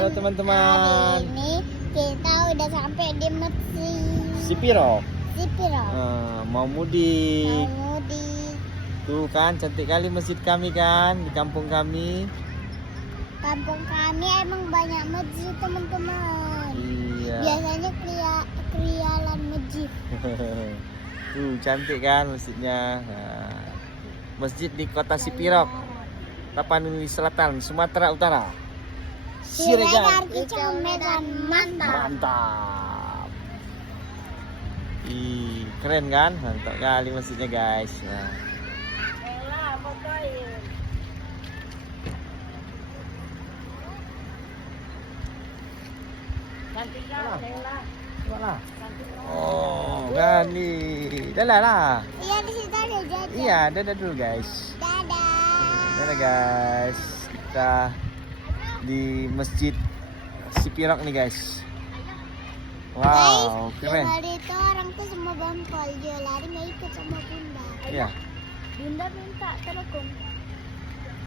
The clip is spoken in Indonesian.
Halo teman-teman. Hari ini kita udah sampai di masjid Sipirok. Sipirok. Mau mudik. Mau mudik. Tuh kan cantik kali masjid kami kan di kampung kami. Kampung kami emang banyak masjid teman-teman. Iya. Biasanya krialan masjid. Tuh cantik kan masjidnya. Nah, masjid di kota Sipirok, Tapanuli Selatan, Sumatera Utara. Siregar Kicau Medan mantap. Mantap. Ih, keren kan? Mantap kali masjidnya guys. Nah. Oh, Gani. Dadah lah. Iya di situ ada jajan. Iya, dadah dulu guys. Dadah. Dadah guys. Kita di Masjid Sipirok nih guys. Wow, Guys, keren. hari itu orang tuh semua bangkol, dia lari nggak ikut sama bunda. Iya. Bunda minta telepon.